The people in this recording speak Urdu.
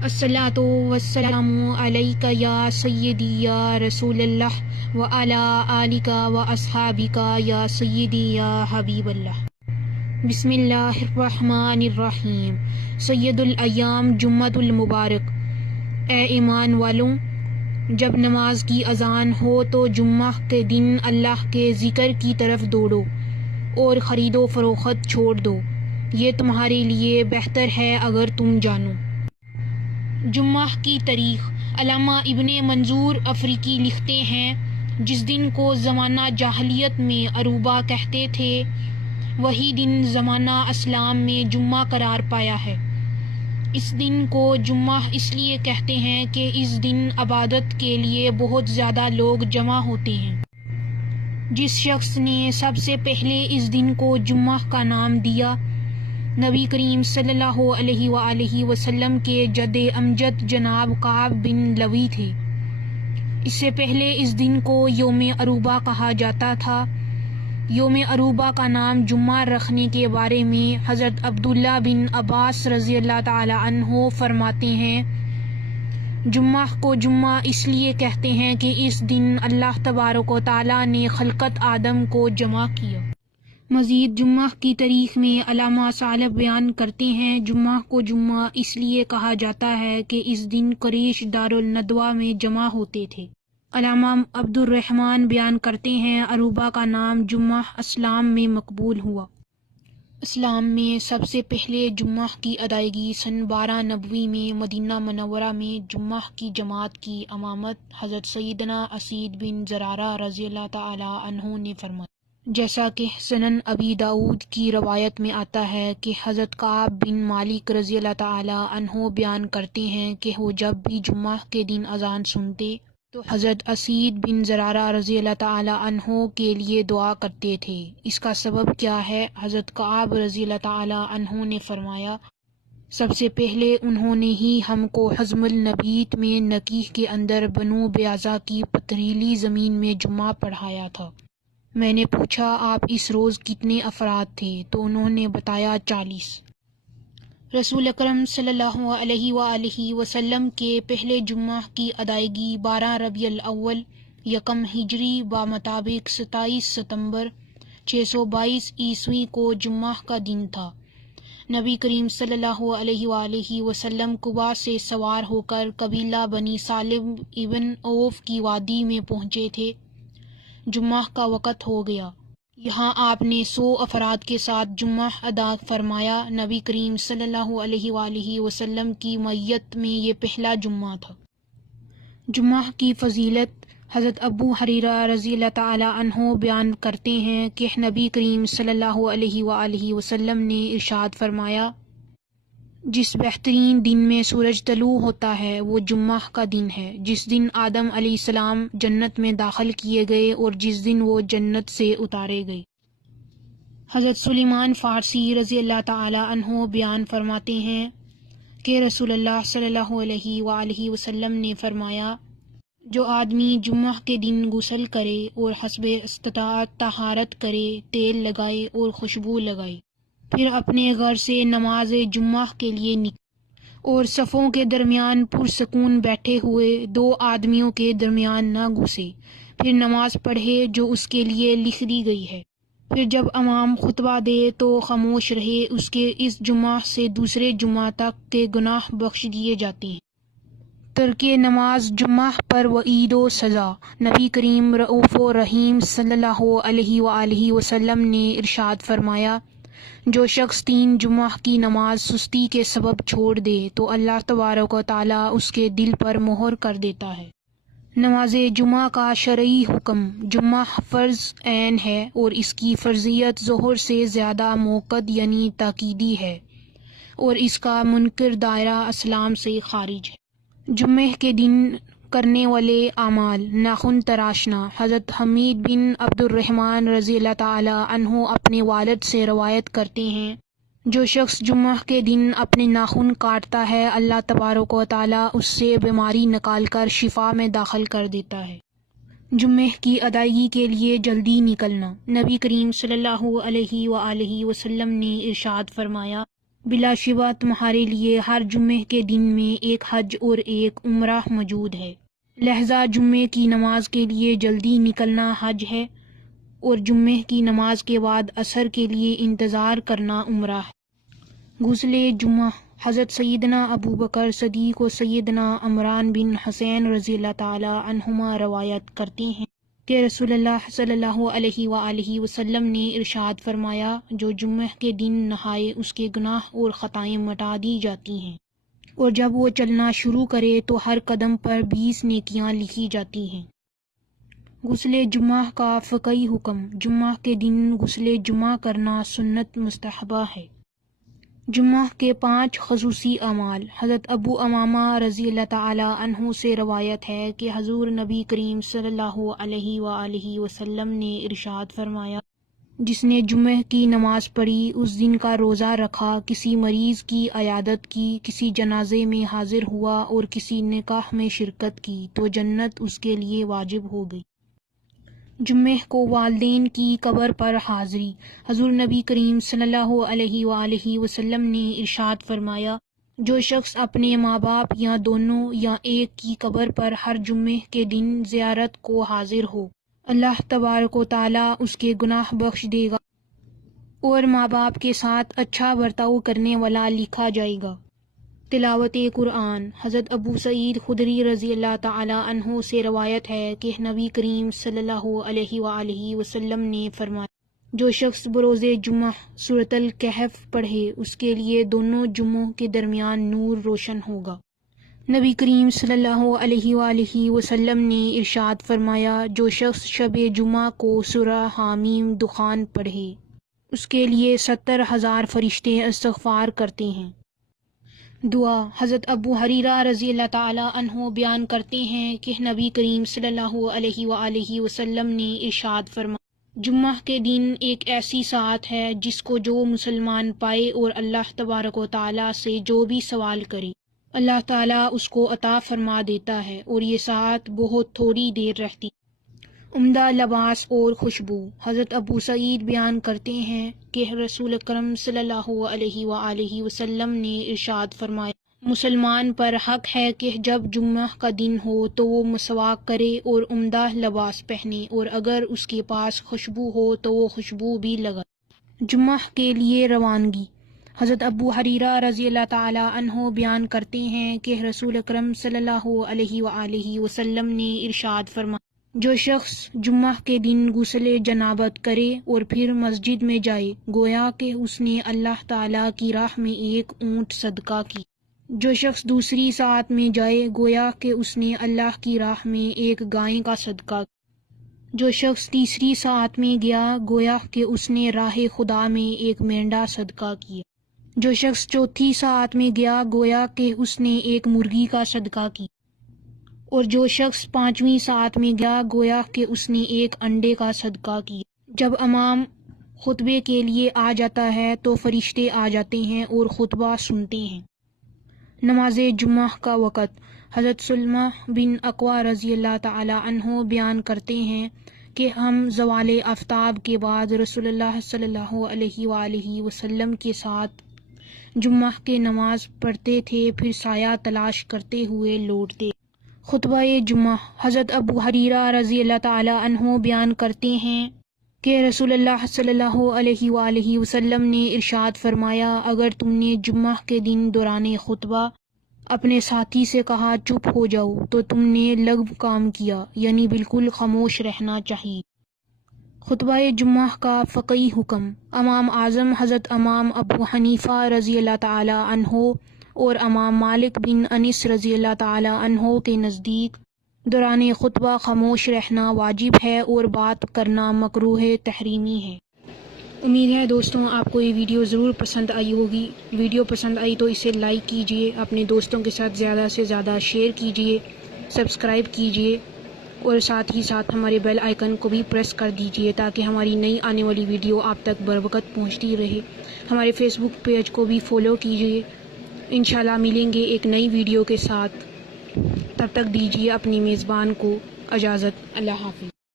الصلاۃ والسلام علیک یا سیدی یا رسول اللہ وعلی آلک واصحابک یا سیدی یا حبیب اللہ۔ بسم اللہ الرحمن الرحیم۔ سید الایام جمعۃ المبارک۔ اے ایمان والوں، جب نماز کی اذان ہو تو جمعہ کے دن اللہ کے ذکر کی طرف دوڑو اور خرید و فروخت چھوڑ دو، یہ تمہارے لیے بہتر ہے اگر تم جانو۔ جمعہ کی تاریخ۔ علامہ ابن منظور افریقی لکھتے ہیں، جس دن کو زمانہ جاہلیت میں عروبہ کہتے تھے، وہی دن زمانہ اسلام میں جمعہ قرار پایا ہے۔ اس دن کو جمعہ اس لیے کہتے ہیں کہ اس دن عبادت کے لیے بہت زیادہ لوگ جمع ہوتے ہیں۔ جس شخص نے سب سے پہلے اس دن کو جمعہ کا نام دیا، نبی کریم صلی اللہ علیہ وآلہ وسلم کے جد امجد جناب کعب بن لوی تھے۔ اس سے پہلے اس دن کو یوم عروبہ کہا جاتا تھا۔ یوم عروبہ کا نام جمعہ رکھنے کے بارے میں حضرت عبداللہ بن عباس رضی اللہ تعالی عنہ فرماتے ہیں، جمعہ کو جمعہ اس لیے کہتے ہیں کہ اس دن اللہ تبارک و تعالی نے خلقت آدم کو جمع کیا۔ مزید جمعہ کی تاریخ میں علامہ ثعلب بیان کرتے ہیں، جمعہ کو جمعہ اس لیے کہا جاتا ہے کہ اس دن قریش دارالندوہ میں جمع ہوتے تھے۔ علامہ عبد الرحمن بیان کرتے ہیں، عروبہ کا نام جمعہ اسلام میں مقبول ہوا۔ اسلام میں سب سے پہلے جمعہ کی ادائیگی سن 12 نبوی میں مدینہ منورہ میں جمعہ کی جماعت کی امامت حضرت سیدنا اسید بن زرارہ رضی اللہ تعالی عنہ نے فرمائی۔ جیسا کہ سنن ابی داؤد کی روایت میں آتا ہے کہ حضرت کعب بن مالک رضی اللہ تعالی عنہ بیان کرتے ہیں کہ وہ جب بھی جمعہ کے دن اذان سنتے تو حضرت اسید بن زرارہ رضی اللہ تعالی عنہ کے لیے دعا کرتے تھے۔ اس کا سبب کیا ہے؟ حضرت کعب رضی اللہ تعالی عنہ نے فرمایا، سب سے پہلے انہوں نے ہی ہم کو حزم النبیت میں نکیح کے اندر بنو بیضا کی پتھریلی زمین میں جمعہ پڑھایا تھا۔ میں نے پوچھا، آپ اس روز کتنے افراد تھے؟ تو انہوں نے بتایا 40۔ رسول اکرم صلی اللہ علیہ وآلہ وسلم کے پہلے جمعہ کی ادائیگی 12 ربیع الاول یکم ہجری بمطابق 27 ستمبر 622 عیسوی کو جمعہ کا دن تھا۔ نبی کریم صلی اللہ علیہ وآلہ وسلم قباء سے سوار ہو کر قبیلہ بنی سالم ابن عوف کی وادی میں پہنچے تھے۔ جمعہ کا وقت ہو گیا۔ یہاں آپ نے 100 افراد کے ساتھ جمعہ ادا فرمایا۔ نبی کریم صلی اللہ علیہ وآلہ وسلم کی معیت میں یہ پہلا جمعہ تھا۔ جمعہ کی فضیلت۔ حضرت ابو ہریرہ رضی اللہ تعالی عنہ بیان کرتے ہیں کہ نبی کریم صلی اللہ علیہ وآلہ وسلم نے ارشاد فرمایا، جس بہترین دن میں سورج طلوع ہوتا ہے وہ جمعہ کا دن ہے، جس دن آدم علیہ السلام جنت میں داخل کیے گئے اور جس دن وہ جنت سے اتارے گئے۔ حضرت سلیمان فارسی رضی اللہ تعالی عنہ بیان فرماتے ہیں کہ رسول اللہ صلی اللہ علیہ وآلہ وسلم نے فرمایا، جو آدمی جمعہ کے دن غسل کرے اور حسب استطاعت طہارت کرے، تیل لگائے اور خوشبو لگائے، پھر اپنے گھر سے نماز جمعہ کے لیے نکلے اور صفوں کے درمیان پرسکون بیٹھے ہوئے 2 آدمیوں کے درمیان نہ گھسے، پھر نماز پڑھے جو اس کے لیے لکھ دی گئی ہے، پھر جب امام خطبہ دے تو خاموش رہے، اس کے اس جمعہ سے دوسرے جمعہ تک کے گناہ بخش دیے جاتے ہیں۔ ترک نماز جمعہ پر وعید و سزا۔ نبی کریم رؤوف و رحیم صلی اللہ علیہ وآلہ وسلم نے ارشاد فرمایا، جو شخص 3 جمعہ کی نماز سستی کے سبب چھوڑ دے تو اللہ تبارک و تعالی اس کے دل پر مہر کر دیتا ہے۔ نماز جمعہ کا شرعی حکم۔ جمعہ فرض عین ہے اور اس کی فرضیت ظہر سے زیادہ موقت یعنی تاکیدی ہے، اور اس کا منکر دائرہ اسلام سے خارج ہے۔ جمعہ کے دن کرنے والے اعمال: ناخن تراشنا۔ حضرت حمید بن عبد الرحمن رضی اللہ تعالی عنہ اپنے والد سے روایت کرتے ہیں، جو شخص جمعہ کے دن اپنے ناخن کاٹتا ہے، اللہ تبارک و تعالی اس سے بیماری نکال کر شفا میں داخل کر دیتا ہے۔ جمعہ کی ادائیگی کے لیے جلدی نکلنا۔ نبی کریم صلی اللہ علیہ وآلہ وسلم نے ارشاد فرمایا، بلا شبہ تمہارے لیے ہر جمعے کے دن میں ایک حج اور ایک عمرہ موجود ہے، لہذا جمعے کی نماز کے لیے جلدی نکلنا حج ہے اور جمعے کی نماز کے بعد عصر کے لیے انتظار کرنا عمرہ ہے۔ غسل جمعہ حضرت سیدنا ابو بکر صدیق و سیدنا عمران بن حسین رضی اللہ تعالی عنہما روایت کرتے ہیں کہ رسول اللہ صلی اللہ علیہ وآلہ وسلم نے ارشاد فرمایا، جو جمعہ کے دن نہائے اس کے گناہ اور خطائیں مٹا دی جاتی ہیں، اور جب وہ چلنا شروع کرے تو ہر قدم پر 20 نیکیاں لکھی جاتی ہیں۔ غسل جمعہ کا فقہی حکم۔ جمعہ کے دن غسل جمعہ کرنا سنت مستحبہ ہے۔ جمعہ کے 5 خصوصی اعمال۔ حضرت ابو امامہ رضی اللہ تعالی عنہ سے روایت ہے کہ حضور نبی کریم صلی اللہ علیہ وآلہ وسلم نے ارشاد فرمایا، جس نے جمعہ کی نماز پڑھی، اس دن کا روزہ رکھا، کسی مریض کی عیادت کی، کسی جنازے میں حاضر ہوا اور کسی نکاح میں شرکت کی تو جنت اس کے لیے واجب ہو گئی۔ جمعہ کو والدین کی قبر پر حاضری۔ حضور نبی کریم صلی اللہ علیہ وآلہ وسلم نے ارشاد فرمایا، جو شخص اپنے ماں باپ یا دونوں یا ایک کی قبر پر ہر جمعہ کے دن زیارت کو حاضر ہو، اللہ تبارک و تعالیٰ اس کے گناہ بخش دے گا اور ماں باپ کے ساتھ اچھا برتاؤ کرنے والا لکھا جائے گا۔ تلاوت قرآن۔ حضرت ابو سعید خدری رضی اللہ تعالی عنہ سے روایت ہے کہ نبی کریم صلی اللہ علیہ وآلہ وسلم نے فرمایا، جو شخص بروز جمعہ سورۃ الکہف پڑھے اس کے لیے دونوں جمعوں کے درمیان نور روشن ہوگا۔ نبی کریم صلی اللہ علیہ وآلہ وسلم نے ارشاد فرمایا، جو شخص شب جمعہ کو سورہ حامیم دخان پڑھے اس کے لیے 70,000 فرشتے استغفار کرتے ہیں۔ دعا۔ حضرت ابو ہریرہ رضی اللہ تعالی عنہ بیان کرتے ہیں کہ نبی کریم صلی اللہ علیہ وآلہ وسلم نے ارشاد فرمایا، جمعہ کے دن ایک ایسی ساعت ہے جس کو جو مسلمان پائے اور اللہ تبارک و تعالیٰ سے جو بھی سوال کرے اللہ تعالیٰ اس کو عطا فرما دیتا ہے، اور یہ ساعت بہت تھوڑی دیر رہتی۔ عمدہ لباس اور خوشبو۔ حضرت ابو سعید بیان کرتے ہیں کہ رسول اکرم صلی اللہ علیہ وآلہ وسلم نے ارشاد فرمایا، مسلمان پر حق ہے کہ جب جمعہ کا دن ہو تو وہ مسواک کرے اور عمدہ لباس پہنے، اور اگر اس کے پاس خوشبو ہو تو وہ خوشبو بھی لگائے۔ جمعہ کے لیے روانگی۔ حضرت ابو ہریرہ رضی اللہ تعالی عنہ بیان کرتے ہیں کہ رسول اکرم صلی اللہ علیہ وآلہ وسلم نے ارشاد فرمایا، جو شخص جمعہ کے دن غسل جنابت کرے اور پھر مسجد میں جائے گویا کہ اس نے اللہ تعالیٰ کی راہ میں ایک اونٹ صدقہ کی۔ جو شخص دوسری ساعت میں جائے گویا کہ اس نے اللہ کی راہ میں ایک گائے کا صدقہ کی۔ جو شخص تیسری ساعت میں گیا گویا کہ اس نے راہ خدا میں ایک مینڈا صدقہ کیا۔ جو شخص چوتھی ساعت میں گیا گویا کہ اس نے ایک مرغی کا صدقہ کی، اور جو شخص 5ویں ساعت میں گیا گویا کہ اس نے ایک انڈے کا صدقہ کیا۔ جب امام خطبے کے لیے آ جاتا ہے تو فرشتے آ جاتے ہیں اور خطبہ سنتے ہیں۔ نماز جمعہ کا وقت۔ حضرت سلمہ بن اکوع رضی اللہ تعالی عنہ بیان کرتے ہیں کہ ہم زوال آفتاب کے بعد رسول اللہ صلی اللہ علیہ وآلہ وسلم کے ساتھ جمعہ کی نماز پڑھتے تھے، پھر سایہ تلاش کرتے ہوئے لوٹتے۔ خطبہ جمعہ۔ حضرت ابو ہریرہ رضی اللہ تعالی عنہ بیان کرتے ہیں کہ رسول اللہ صلی اللہ علیہ وآلہ وسلم نے ارشاد فرمایا، اگر تم نے جمعہ کے دن دوران خطبہ اپنے ساتھی سے کہا چپ ہو جاؤ تو تم نے لغو کام کیا، یعنی بالکل خاموش رہنا چاہیے۔ خطبہ جمعہ کا فقہی حکم۔ امام اعظم حضرت امام ابو حنیفہ رضی اللہ تعالی عنہ اور امام مالک بن انس رضی اللہ تعالی عنہ کے نزدیک دوران خطبہ خاموش رہنا واجب ہے اور بات کرنا مکروہ تحریمی ہے۔ امید ہے دوستوں آپ کو یہ ویڈیو ضرور پسند آئی ہوگی۔ ویڈیو پسند آئی تو اسے لائک کیجئے، اپنے دوستوں کے ساتھ زیادہ سے زیادہ شیئر کیجئے، سبسکرائب کیجئے، اور ساتھ ہی ساتھ ہمارے بیل آئیکن کو بھی پریس کر دیجئے تاکہ ہماری نئی آنے والی ویڈیو آپ تک بروقت پہنچتی رہے۔ ہمارے فیس بک پیج کو بھی فالو کیجئے۔ انشاءاللہ ملیں گے ایک نئی ویڈیو کے ساتھ، تب تک دیجیے اپنی میزبان کو اجازت۔ اللہ حافظ۔